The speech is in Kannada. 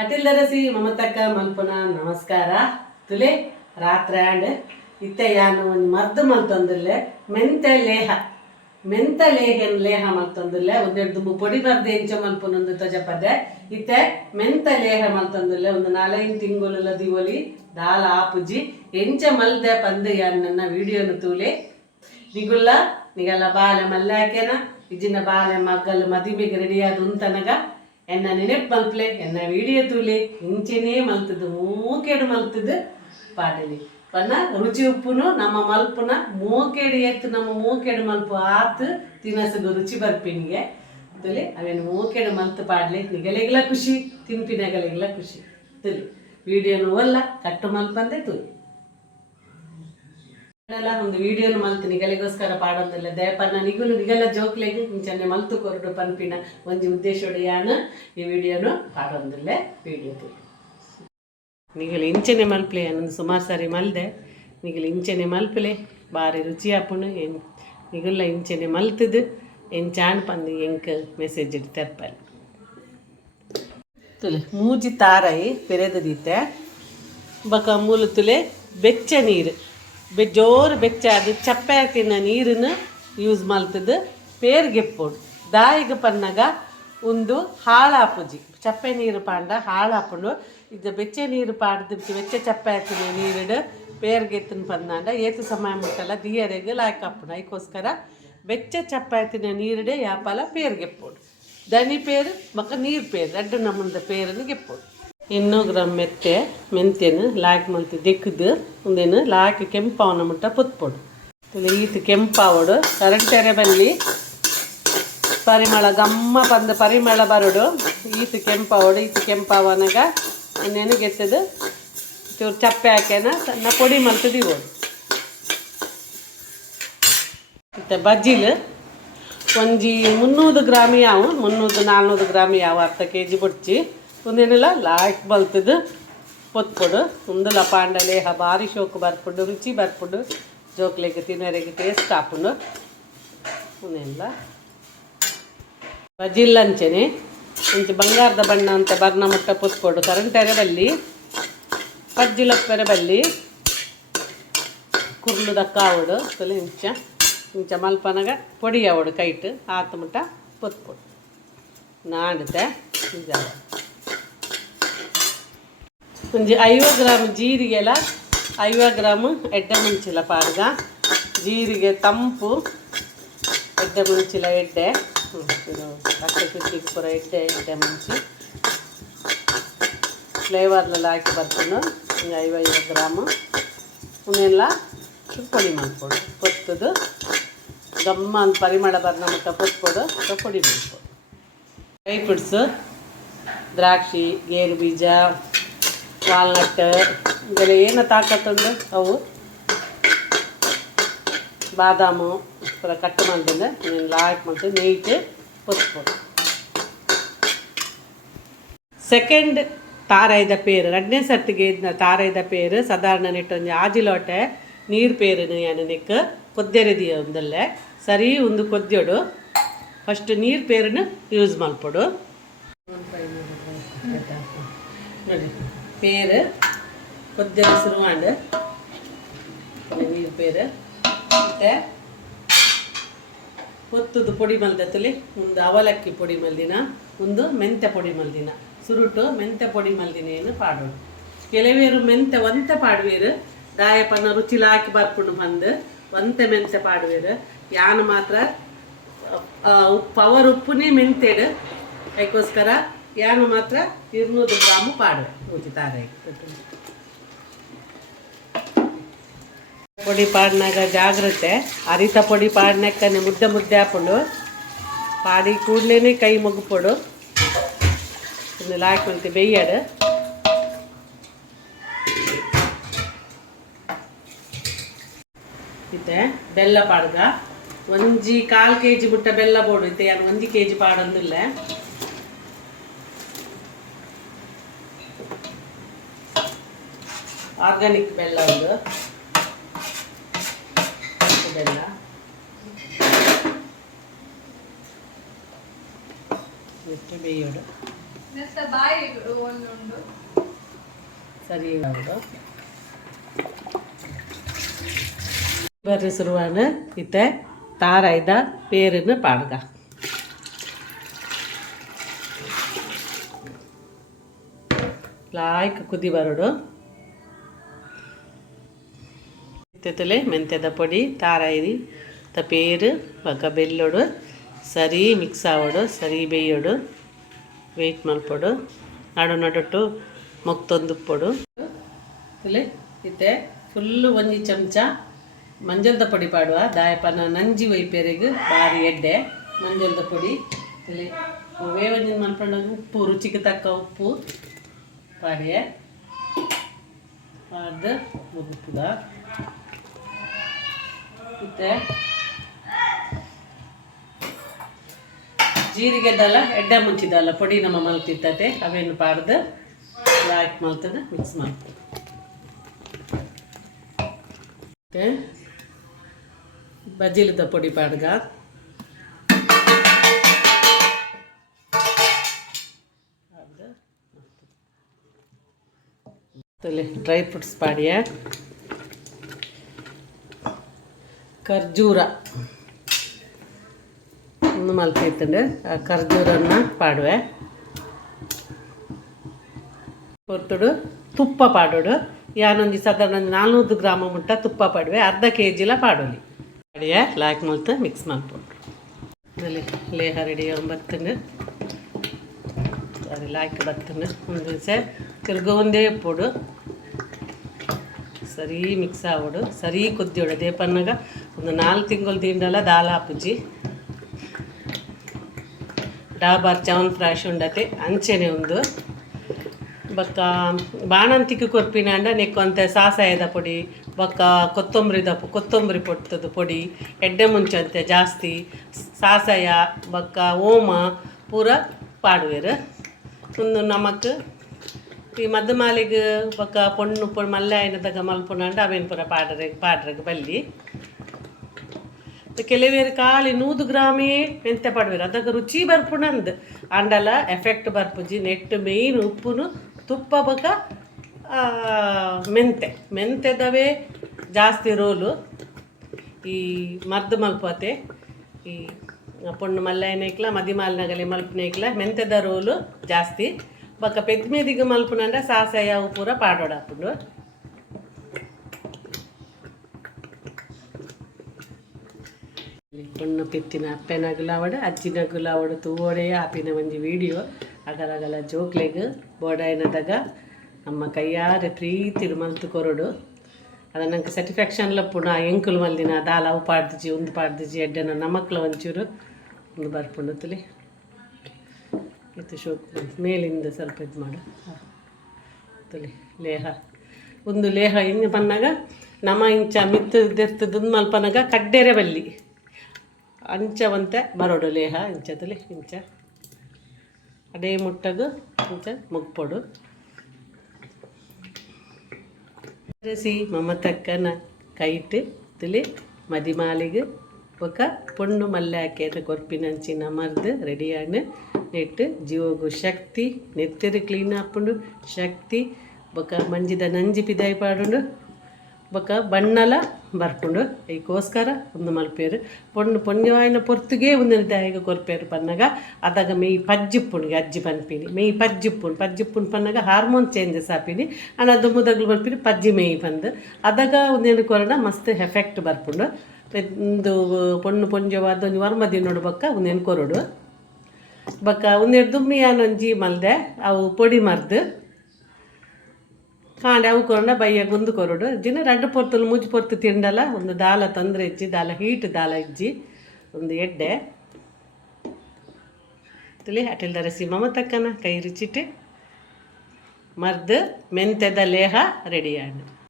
ಅಟಿಲ್ದರಸಿ ಮಮತಕ್ಕ ಮಲ್ಪುನ ನಮಸ್ಕಾರ ತುಲೆ ರಾತ್ರಿ ಆಂಡ್ ಇತ್ತೆ ಯಾನು ಒಂದು ಮರ್ದು ಮಲ್ತೊಂದಿಲ್ಲೆ ಮೆಂತ ಲೇಹ ಮಲ್ತೊಂದಿಲ್ಲೆ ಒಂದೆರಡು ಪೊಡಿ ಬರ್ದು ಎಂಚ ಮಲ್ಪುನೊಂದು ತಜಪದೆ ಇತ್ತೆ ಮೆಂತ ಲೇಹ ಮಲ್ತೊಂದಿಲ್ಲೆ ಒಂದು 4 ತಿಂಗಳ ದಿವಲಿ ದಾಲ ಆಪುಜಿ ಎಂಚ ಮಲ್ದೆ ಪಂದು ಯಾನ್ ನನ್ನ ವಿಡಿಯೋನು ತೂಲೆ ನಿಗುಲ್ಲ ನಿಗಲ್ಲ ಬಾಲೆ ಮಲ್ಲೆ ಹಾಕ್ಯನ ಇಜ್ಜಿನ ಬಾಲೆ ಮಗ್ಗಲು ಮದಿಮೆಗೆ ರೆಡಿಯಾದ ಉಂತನಗ ಎನ್ನ ನೆನಪು ಮಲ್ಪಲೆ ಎನ್ನ ವಿಡಿಯೋ ತೂಲೆ ಇಂಚೆನೇ ಮಲ್ತದ್ದು ಮೂಕೆಡು ಮಲ್ತದ್ದು ಪಾಡಲಿ ಪನ್ನ ರುಚಿ ಉಪ್ಪುನು ನಮ್ಮ ಮಲ್ಪುನ ಮೂಕೆಡು ಎತ್ತು ನಮ್ಮ ಮೂಕೆಡು ಮಲ್ಪು ಆತು ತಿನಸದು ರುಚಿ ಬರ್ಪಿನಿಗೆ ತುಲಿ ಅವೇನು ಮೂಕೆಡು ಮಲ್ತು ಪಾಡ್ಲಿ ನಿಗಲೆಗ್ಲ ಖುಷಿ ತಿನ್ಪಿನಗಲೆಗ್ಲ ಖುಷಿ ತುಲಿ ವಿಡಿಯೋನು ಒಲ್ಲ ಕಟ್ಟು ಮಲ್ಪಂದೆ ತುಲಿ ಒಂದು ವಿಡಿಯೋನು ಮಲ್ತು ನಿಗಲಿಗೋಸ್ಕರ ಪಾಡೋದಿಲ್ಲ ದಯಪನ್ನ ನಿಗುಲು ನಿಗಲ ಜೋಕ್ಲೆಗೆ ಇಂಚನೆ ಮಲ್ತು ಕೊರಡು ಪನ್ಪಿನ ಒಂಜಿ ಉದ್ದೇಶೋಡು ಯಾನು ಈ ವಿಡಿಯೋನು ಪಾಡೋದಿಲ್ಲ ವಿಡಿಯೋ ನಿಗಲು ಇಂಚನೆ ಮಲ್ಪಲೆ ಅನ್ನೊಂದು ಸುಮಾರು ಸಾರಿ ಮಲ್ದೆ ನಿಗಲು ಇಂಚನೆ ಮಲ್ಪಲೆ ಬಾರಿ ರುಚಿ ಆಪುಣು ನಿಗುಲ್ಲ ಇಂಚನೆ ಮಲ್ತದು ಎಂಚಾಣ್ ಪಂದು ಎಂಕ್ ಮೆಸೇಜ್ ಇಟ್ಟು ತೆರ್ಪಲ್ ತುಲೆ ಮೂಜಿ ತಾರಾಯಿ ಪೆರೆದೀತೆ ಬಕ ಮೂಲು ತುಲೆ ಬೆಚ್ಚ ನೀರು ಜೋರು ಬೆಚ್ಚ ಅದು ಚಪ್ಪೆ ಹಾಕಿನ ನೀರನ್ನು ಯೂಸ್ ಮಲ್ತದ್ದು ಪೇರ್ಗೆಪ್ಪೋಡು ದಾಯಿಗೆ ಪನ್ನಗ ಒಂದು ಹಾಳಾಪುಜಿ ಚಪ್ಪೆ ನೀರು ಪಾಂಡ ಹಾಳಾಪುಂಡು ಇದು ಬೆಚ್ಚ ನೀರು ಪಾಡ್ದು ಬೆಚ್ಚ ಚಪ್ಪೆ ಹಾಕಿನ ನೀರು ಪೇರ್ಗೆತ್ತಿನ ಪಂದಾಂಡ ಏತು ಸಮಯ ಮುಟ್ಟಲ್ಲ ದಿಯರೆಗೆ ಲಾಯ್ಕಾಪುಂಡು ಅದಕ್ಕೋಸ್ಕರ ಬೆಚ್ಚ ಚಪ್ಪೆ ಹಾಕಿನ ನೀರುಡೆ ಯಾಪಲ ಪೇರ್ಗೆಪ್ಪೋಡು ದನಿ ಪೇರು ಮಕ್ಕ ನೀರು ಪೇರು ಎರಡು ನಮ್ಮದ ಪೇರನ್ನು ಗೆಪ್ಪೋಡು 200 ಗ್ರಾಮ್ ಮೆಂತ್ಯನು ಲಾಯ್ಕ್ ಮಲ್ತು ದೆಕ್ಕದು ಒಂದೇನು ಲಾಯ್ಕ್ ಕೆಂಪಾವನ ಮುಟ್ಟ ಪೊತ್ಪೊಡು ಈತು ಕೆಂಪಾವಡು ಕರೆಂಟೆರೆ ಬಲ್ಲಿ ಪರಿಮಳ ಗಮ್ಮ ಪಂದು ಪರಿಮಳ ಬರೋಡು ಈತು ಕೆಂಪಾವಡು ಈತು ಕೆಂಪಾವನಾಗ ಇನ್ನೇನು ಗೆತ್ತದು ಚೂರು ಚಪ್ಪೆ ಹಾಕ್ಯಾನ ಸಣ್ಣ ಪೊಡಿ ಮಲ್ತು ದಿವೋಡು ಮತ್ತು ಬಜ್ಜಿಲು ಒಂಜಿ 300 ಗ್ರಾಮ್ ಯಾವು 300-400 ಗ್ರಾಮ್ ಯಾವ ಅರ್ಧ ಕೆಜಿ ಬೊಡ್ಚಿ ಒಂದೇನಿಲ್ಲ ಲಾಯ್ಕ್ ಬಲ್ತದು ಪೊತ್ಪೊಡು ಒಂದಲ್ಲ ಪಾಂಡಲೆ ಭಾರಿ ಶೋಕು ಬರ್ಪುಂಡು ರುಚಿ ಬರ್ಪುಂಡು ಜೋಕ್ಲೆಗೆ ತಿನ್ನರೆಗೆ ಟೇಸ್ಟ್ ಹಾಪುಂಡು ಒಂದೆಲ್ಲ ಬಜಿಲ್ಲಂಚನೆ ಇಂಚು ಬಂಗಾರದ ಬಣ್ಣ ಅಂತ ಬರ್ನ ಮುಟ್ಟ ಪೊತ್ಪೊಡು ಕರೆಂಟೆರೆ ಬಲ್ಲಿ ಪಜ್ಜಿಲಪ್ಪೆರೆ ಬಲ್ಲಿ ಕುರ್ಲು ದಕ್ಕಾವಡು ತೊಲೆ ಇಂಚ ಮಲ್ಪನಗ ಪೊಡಿ ಅವಡು ಕೈಟ್ ಆತು ಮುಟ್ಟ ಪೊತ್ಪೊಡು ನಾಡುತ್ತೆ ನಿಜ ಒಂಜಿ 50 ಗ್ರಾಮ್ ಜೀರಿಗೆಲ 50 ಗ್ರಾಮ್ ಎಡ್ಡೆ ಮುಂಚಿಲ ಪಾಡ್ಗ ಜೀರಿಗೆ ತಂಪು ಎಡ್ಡೆ ಮುಂಚಿಲ ಎಡ್ಡೆ ಇದು ಅಕ್ಕೆ ಕುಚ್ಚಿಗೆ ಪೂರ ಎಡ್ಡೆ ಮುಂಚಿ ಫ್ಲೇವರ್ಲೆಲ್ಲ ಹಾಕಿ ಬರ್ಕೊಂಡು ಒಂದು 50 ಗ್ರಾಮು ಇವನ್ನೆಲ್ಲ ಪೊಡಿ ಮಾಡ್ಕೊಡು ಪೊತ್ತದು ಗಮ್ಮ ಅಂತ ಪರಿಮಳ ಬರ್ನ ಮಟ್ಟ ಪೊತ್ಕೊಡು ಪೊಡಿ ಮಾಡ್ಕೊಡು ಡ್ರೈ ಫ್ರೂಟ್ಸು ದ್ರಾಕ್ಷಿ ಗೇರು ಬೀಜ ವಾಲ್ನಟ್ ಇದೆಲ್ಲ ಏನು ತಾಕತ್ತುಂಡು ಅವು ಬಾದಾಮು ಪೂರ ಕಟ್ಟು ಮಾಡ್ದಿಂದ ನೀನು ಲಾಯ್ಕ್ ಮಾಡ್ತು ನೀಟ್ ಪೊತ್ಬೋದು ಸೆಕೆಂಡ್ ತಾರಾಯ್ದ ಪೇರು 2ನೇ ಸರ್ತಿಗೆ ತಾರಾಯ್ದ ಪೇರು ಸಾಧಾರಣ ನೆಟ್ಟೊಂದು ಆಜಿಲೋಟೆ ನೀರು ಪೇರು ಏನು ನೆಕ್ ಕೊದ್ದೆರೆದಿಯ ಒಂದಲ್ಲೇ ಸರಿ ಒಂದು ಕೊದ್ದೆಡು ಫಸ್ಟ್ ನೀರು ಪೇರನ್ನು ಯೂಸ್ ಮಾಡ್ಕೊಡು ನೋಡಿ ಪೇರು ಕೊದ್ದೆ ಶುರುವಾಂಡು ನೀರು ಪೇರು ಮತ್ತೆ ಪೊತ್ತುದು ಪೊಡಿ ಮಲ್ದತ್ತಲಿ ಒಂದು ಅವಲಕ್ಕಿ ಪೊಡಿ ಮಲ್ದಿನ ಒಂದು ಮೆಂತ್ಯ ಪೊಡಿ ಮಲ್ದಿನ ಸುರುಟು ಮೆಂತ್ಯ ಪೊಡಿ ಮಲ್ದಿನ ಏನು ಪಾಡೋಡು ಕೆಲವೇರು ಮೆಂತ್ಯ ಒಂತೆ ಪಾಡುವೇರು ದಾಯಪನ್ನ ರುಚಿಲ ಹಾಕಿ ಬರ್ಪುಂಡು ಬಂದು ಒಂತೆ ಮೆಂತ್ಯ ಪಾಡುವೇರು ಯಾನು ಮಾತ್ರ ಪವರ್ ಉಪ್ಪುನೇ ಮೆಂತೆಡು ಅದಕ್ಕೋಸ್ಕರ ಯಾನು ಮಾತ್ರ 200 ಗ್ರಾಮ್ ಪಾಡು ಮೂಜಿ ತಾರಾಯಿ ಪೊಡಿ ಪಾಡ್ನಾಗ ಜಾಗ್ರತೆ ಅರಿತ ಪೊಡಿ ಪಾಡ್ನಕ್ಕನೆ ಮುದ್ದೆ ಹಾಕೊಂಡು ಪಾಡಿ ಕೂಡ್ಲೇನೆ ಕೈ ಮುಗ್ಪೊಡು ಇದನ್ನೆಲ್ಲ ಹಾಕೊಂತ ಬೇಯ್ಯಡು ಇತ್ತೆ ಬೆಲ್ಲ ಪಾಡ್ಗ ಒಂಜಿ 1/4 kg ಬುಟ್ಟ ಬೆಲ್ಲ ಬೋಡು ಇತ್ತೆ ಯಾನು 1 kg ಪಾಡೊಂದಿಲ್ಲ ಆರ್ಗಾನಿಕ್ ಬೆಲ್ಲ ಒಂದು ಬೆಲ್ಲ ಎಷ್ಟು ಬೇಯೋಡು ಸರಿ ಹೌದು ಬರ್ರಿ ಶುರುವಾണ് ಇತ್ತೆ ತಾರಾಯ್ದ പേരിന് പാടുക ಲಾಯ್ಕ್ ಕುದಿ ಬರೋಡು ಇತ್ತಲೆ ಮೆಂತ್ಯದ ಪೊಡಿ ತಾರಾಯಿರಿ ತ ಪೇರು ಬೊಕ ಬೆಲ್ಲೊಡು ಸರಿ ಮಿಕ್ಸ್ ಆವೋಡು ಸರಿ ಬೇಯೋಡು ವೆಯ್ಟ್ ಮಲ್ಪೊಡು ನಡು ನಡುಟ್ಟು ಮೊಕ್ತೊಂದುಪ್ಪೊಡು ಇತ್ತಲೆ ಇತ್ತೆ ಫುಲ್ಲು ಒಂಜಿ ಚಮಚ ಮಂಜಲ್ದ ಪೊಡಿ ಪಾಡುವ ದಾಯಪನ ನಂಜಿ ವೈಪೇರೆಗ್ ಬಾರಿ ಎಡ್ಡೆ ಮಂಜಲ್ದ ಪೊಡಿ ಇತ್ತಲೆ ವೇವಂಜಿನ ಮಲ್ಪಂಡ ಉಪ್ಪು ರುಚಿಗೆ ತಕ್ಕ ಉಪ್ಪು ಪಾಡಿಯೆ ಪಾಡ್ದು ಮುಗುಪ್ಪುದ ಮತ್ತೆ ಜೀರಿಗೆ ದಲ್ಲ ಎಡ್ಡೆ ಮುಂಚಿದಲ್ಲ ಪೊಡಿ ನಮ್ಮ ಮಲ್ತಿತ್ತತೆ ಅವೇನು ಪಾಡ್ದು ಲಾಯ್ಕ್ ಮಲ್ತದ ಮಿಕ್ಸ್ ಮಾಡ್ತೀವಿ ಮತ್ತೆ ಬಜಿಲದ ಪೊಡಿ ಪಾಡ್ಗ ಡ್ರೈ ಫ್ರೂಟ್ಸ್ ಪಾಡಿಯ ಖರ್ಜೂರ ಒಂದು ಮಲ್ಪೈತಂಡು ಆ ಖರ್ಜೂರನ್ನ ಪಾಡುವೆ ಕೊರ್ತುಡು ತುಪ್ಪ ಪಾಡೋಡು ಯಾನೊಂದು ಸಾಧಾರಣ 400 ಗ್ರಾಮ ಮುಟ್ಟ ತುಪ್ಪ ಪಾಡುವೆ ಅರ್ಧ kg ಪಾಡೋಲಿ ಪಾಡಿಯ ಲಾಯ್ಕ್ ಮಲ್ತು ಮಿಕ್ಸ್ ಮಾಡ್ಬೋದು ಅಲ್ಲಿ ಲೇಹ ರೆಡಿ ಬರ್ತಂಡು ಸರಿ ಲಾಯ್ಕ್ ಬರ್ತಂಡು ಒಂದು ದಿವಸ ತಿರ್ಗ ಒಂದೇ ಪೊಡು ಸರಿ ಮಿಕ್ಸ್ ಆವೋಡು ಸರಿ ಕುದ್ದಿಯೋಡು ದೇಪನ್ನಾಗ ಒಂದು 4 ತಿಂಗಳು ತಿಂಡಲ ದಾಲ ಆಪುಜಿ ಡಾಬಾರ್ ಚ್ಯವನ್ಪ್ರಾಶ್ ಉಂಡತೆ ಅಂಚೆನೆ ಒಂದು ಬೊಕ್ಕ ಬಾಣಂತಿಗೆ ಕೊರ್ಪಿನಾಂಡ ನೆಕ್ಕೊಂತೆ ಸಾಸಾಯದ ಪೊಡಿ ಬೊಕ್ಕ ಕೊತ್ತಂಬರಿ ಪೊಟ್ಟದು ಪೊಡಿ ಎಡ್ಡೆ ಮುಂಚಂತೆ ಜಾಸ್ತಿ ಸಾಸಾಯ ಬೊಕ್ಕ ಓಮ ಪೂರ ಪಾಡುವೆರು ಒಂದು ನಮಕ್ ಈ ಮದ್ದು ಮಾಲಿಗೆ ಬೊಕ್ಕ ಪೊಣ್ಣು ಮಲ್ಲೆ ಆಯ್ನದಾಗ ಮಲ್ಪುನಾಂಡ ಅವೇನು ಪೂರ ಪಾಡ್ರೆಗ್ ಬಲ್ಲಿ ಕೆಲವೇರು ಕಾಲಿ 100 ಗ್ರಾಮೇ ಮೆಂತೆ ಪಾಡುವೆರು ಅದಕ್ಕೆ ರುಚಿ ಬರ್ಪುಣಂದು ಅಂಡಲ ಎಫೆಕ್ಟ್ ಬರ್ಪುಜಿ ನೆಟ್ಟು ಮೇಯ್ನ್ ಉಪ್ಪುನು ತುಪ್ಪ ಬೊಕ ಮೆಂತೆದವೇ ಜಾಸ್ತಿ ರೋಲು ಈ ಮದ್ದು ಮಲ್ಪತೆ ಈ ಪೊಣ್ಣು ಮಲ್ಲಾಯನೇಕ್ಲ ಮದಿ ಮಾಲಿನಗಲಿ ಮಲ್ಪನೇಕ್ಲ ಮೆಂತೆದ ರೋಲು ಜಾಸ್ತಿ ಬೊಕ ಪೆದ್ಮೇದಿಗೆ ಮಲ್ಪುನಂಡ ಸಾಸಯ ಅವು ಪೂರ ಪಾಡೋಡಾಪುಂಡು ಪೊಣ್ಣು ಪೆತ್ತಿನ ಅಪ್ಪೆನಗುಲಾವಡು ಅಜ್ಜಿನಗುಲಾವಡು ತೂವೋಡೆ ಆಪಿನ ಒಂಜಿ ವಿಡಿಯೋ ಅಗಲಗಲ ಜೋಕ್ಲೆಗ್ ಬೋಡಾಯಿನದಾಗ ನಮ್ಮ ಕೈಯಾರೆ ಪ್ರೀತಿಡು ಮಲ್ತು ಕೊರಡು ಅದು ನಂಗೆ ಸ್ಯಾಟಿಸ್ಫ್ಯಾಕ್ಷನ್ಲ ಪುಣ ಎಂಕುಲು ಮಲ್ದಿನ ದಾಲ ಅವು ಪಾಡ್ದಿಜಿ ಒಂದು ಪಾಡ್ದಿಜಿ ಎಡ್ಡೆನ ನಮಕ್ಲ ಒಂಚೂರು ಒಂದು ಬರ್ಪುಂಡು ತುಲಿ ಇದು ಶೋಕ್ ಮೇಲಿಂದ ಸ್ವಲ್ಪ ಇದು ಮಾಡು ತುಲಿ ಲೇಹ ಒಂದು ಲೇಹ ಇನ್ನು ಪನ್ನಾಗ ನಮ್ಮ ಇಂಚ ಮಿತ್ತದಿರ್ತದ ಮಲ್ಪನಾಗ ಕಡ್ಡೆರೆ ಬಲ್ಲಿ ಅಂಚವಂತೆ ಬರೋಡು ಲೇಹ ಇಂಚದಲ್ಲಿ ಇಂಚ ಅಡೇ ಮುಟ್ಟಗು ಇಂಚ ಮುಗ್ಪೊಡು ರೆಸಿ ಮಮತಕ್ಕನ ಕೈಟ್ ತುಲಿ ಮದಿಮಾಲಿಗೆ ಬೊಕ ಪೊಣ್ಣು ಮಲ್ಲೆ ಹಾಕಿದ ಕೊರ್ಪಿನಂಚಿನ ಮರ್ದು ರೆಡಿಯಾನು ನೆಟ್ಟು ಜೀವಗು ಶಕ್ತಿ ನೆತ್ತಿರು ಕ್ಲೀನ್ ಹಾಕೊಂಡು ಶಕ್ತಿ ಬೊಕ ಮಂಜಿದ ನಂಜಿ ಪಿದಾಯಿ ಪಾಡುಂಡು ಬೊಕ ಬಣ್ಣಲ ಬರ್ಪುಂಡು ಈಗೋಸ್ಕರ ಒಂದು ಮಲ್ಪೇರು ಪೊಣ್ಣವಾಯಿನ ಪೊರ್ತುಗೆ ಒಂದು ದಾಯಿಗೆ ಕೊರ್ಪೇರು ಪನ್ನಾಗ ಅದಾಗ ಮೇಯ್ ಪಜ್ಜಿಪ್ಪುಣಿಗೆ ಅಜ್ಜಿ ಪನ್ಪಿನಿ ಮೇಯ್ ಪಜ್ಜಿಪ್ಪುಣ್ ಪನ್ನಾಗ ಹಾರ್ಮೋನ್ ಚೇಂಜಸ್ ಆಪಿನಿ ಅಣ್ಣ ದುಮ್ಮುದಗ್ಲು ಬರ್ಪಿನಿ ಪಜ್ಜಿ ಮೇಯ್ ಬಂದು ಅದಾಗ ಒಂದೇನು ಕೊರೋಣ ಮಸ್ತ್ ಎಫೆಕ್ಟ್ ಬರ್ಪುಂಡು ಒಂದು ಪೊಣ್ಣು ಪೊಂಜವಾದ ಒಂದು ವರ್ಮದಿ ನೋಡು ಬೊಕ್ಕ ಒಂದೇನು ಕೊರಡು ಬೊಕ್ಕ ಒಂದೆರಡು ದುಮ್ಮಿಯಾನೊಂಜಿ ಮಲ್ದೆ ಅವು ಪೊಡಿ ಮರ್ದು ಕಾಂಡೆ ಅವು ಕೊಂಡ ಬಯ್ಯ ಗುಂದು ಕೊರಡು ದಿನ 2 ಪೊರ್ತಲು 3 ಪೊರ್ತು ತಿಂಡಲ ಒಂದು ದಾಲ ತೊಂದರೆ ಇಜ್ಜಿ ದಾಲ ಹೀಟ್ ದಾಲ ಇಜ್ಜಿ ಒಂದು ಎಡ್ಡೆ ತುಲಿ ಅಟೆಲ್ದ ರೆಸಿ ಮಮತಕ್ಕನ ಕೈ ರುಚಿಟ್ಟು ಮರ್ದು ಮೆಂತೆದ ಲೇಹ ರೆಡಿಯಾಡು.